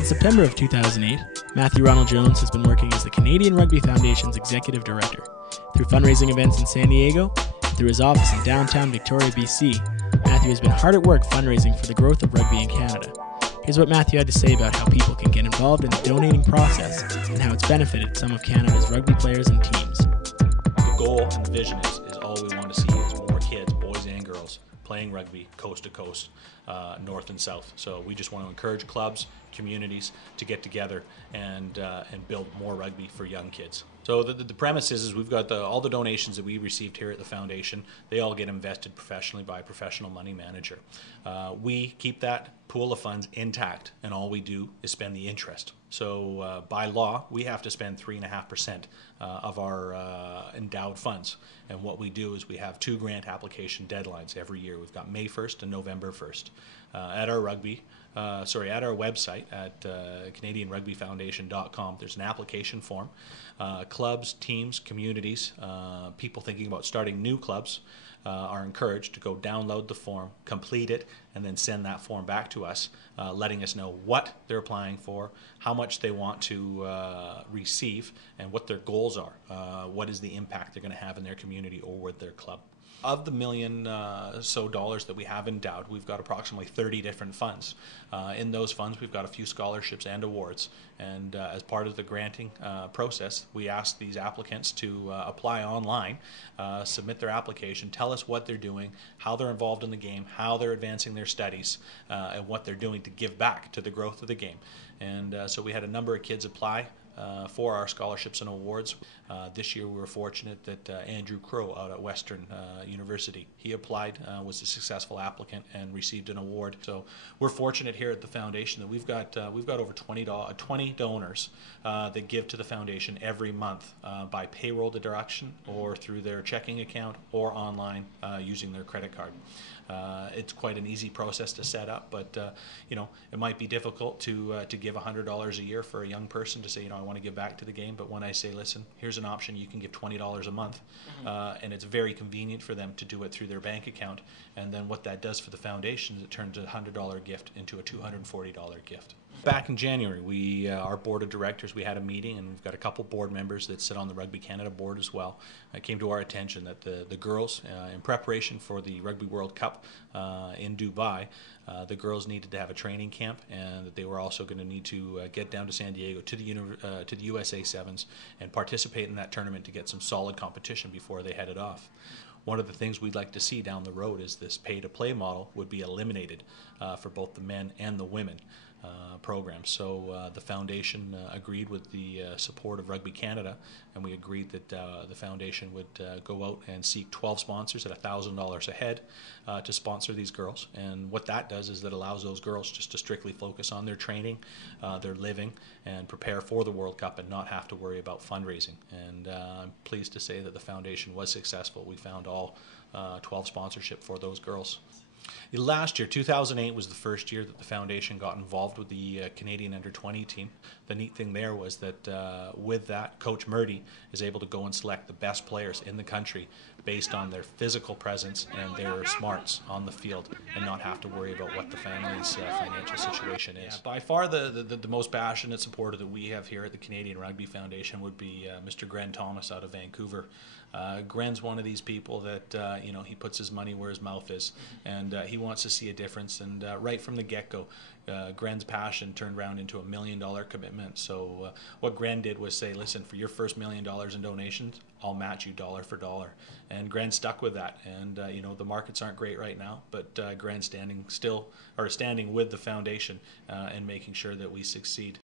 In September of 2008, Matthuw Ronald Jones has been working as the Canadian Rugby Foundation's Executive Director. Through fundraising events in San Diego and through his office in downtown Victoria, BC, Matthuw has been hard at work fundraising for the growth of rugby in Canada. Here's what Matthuw had to say about how people can get involved in the donating process and how it's benefited some of Canada's rugby players and teams. The goal and the vision is all we want to see is more kids, boys and girls, playing rugby coast to coast, north and south. So we just want to encourage clubs, communities to get together and build more rugby for young kids. So the premise is we've got all the donations that we received here at the foundation. They all get invested professionally by a professional money manager. We keep that pool of funds intact, and all we do is spend the interest. So by law, we have to spend 3.5% of our endowed funds. And what we do is we have 2 grant application deadlines every year. We've got May 1st and November 1st. At our website at CanadianRugbyFoundation.com, there's an application form. Clubs, teams, communities, people thinking about starting new clubs are encouraged to go download the form, complete it, and then send that form back to us, letting us know what they're applying for, how much they want to receive, and what their goals are. What is the impact they're going to have in their community or with their club. Of the $1 million so dollars that we have endowed, we've got approximately 30 different funds. In those funds, we've got a few scholarships and awards. And as part of the granting process, we ask these applicants to apply online, submit their application, tell us what they're doing, how they're involved in the game, how they're advancing their studies, and what they're doing to give back to the growth of the game. And so we had a number of kids apply for our scholarships and awards. This year we were fortunate that Andrew Crow out at Western University, he applied, was a successful applicant and received an award. So we're fortunate here at the foundation that we've got over 20 donors that give to the foundation every month by payroll deduction or through their checking account or online using their credit card. It's quite an easy process to set up, but it might be difficult to give $100 a year for a young person to say, I want to give back to the game. But when I say, listen, here's an option, you can give $20 a month, and it's very convenient for them to do it through their bank account. And then what that does for the foundation is it turns a $100 gift into a $240 gift. Back in January, our board of directors, we had a meeting, and we've got a couple board members that sit on the Rugby Canada board as well. It came to our attention that the girls, in preparation for the Rugby World Cup in Dubai, the girls needed to have a training camp, and that they were also going to need to get down to San Diego to the USA Sevens and participate in that tournament to get some solid competition before they headed off. One of the things we'd like to see down the road is this pay-to-play model would be eliminated for both the men and the women programs. So the foundation agreed with the support of Rugby Canada, and we agreed that the foundation would go out and seek 12 sponsors at $1,000 a head to sponsor these girls. And what that does is that allows those girls just to strictly focus on their training, their living, and prepare for the World Cup and not have to worry about fundraising. And I'm pleased to say that the foundation was successful. We found all 12 sponsorship for those girls. Last year, 2008, was the first year that the foundation got involved with the Canadian Under-20 team. The neat thing there was that with that, Coach Murdy is able to go and select the best players in the country based on their physical presence and their smarts on the field, and not have to worry about what the family's financial situation is. By far the most passionate supporter that we have here at the Canadian Rugby Foundation would be Mr. Gren Thomas out of Vancouver. Gren's one of these people that he puts his money where his mouth is, and he wants to see a difference. And right from the get-go, Gren's passion turned around into $1 million commitment. So what Gren did was say, listen, for your first $1 million in donations, I'll match you dollar for dollar. And Gren stuck with that. And the markets aren't great right now, but Gren's standing with the foundation and making sure that we succeed.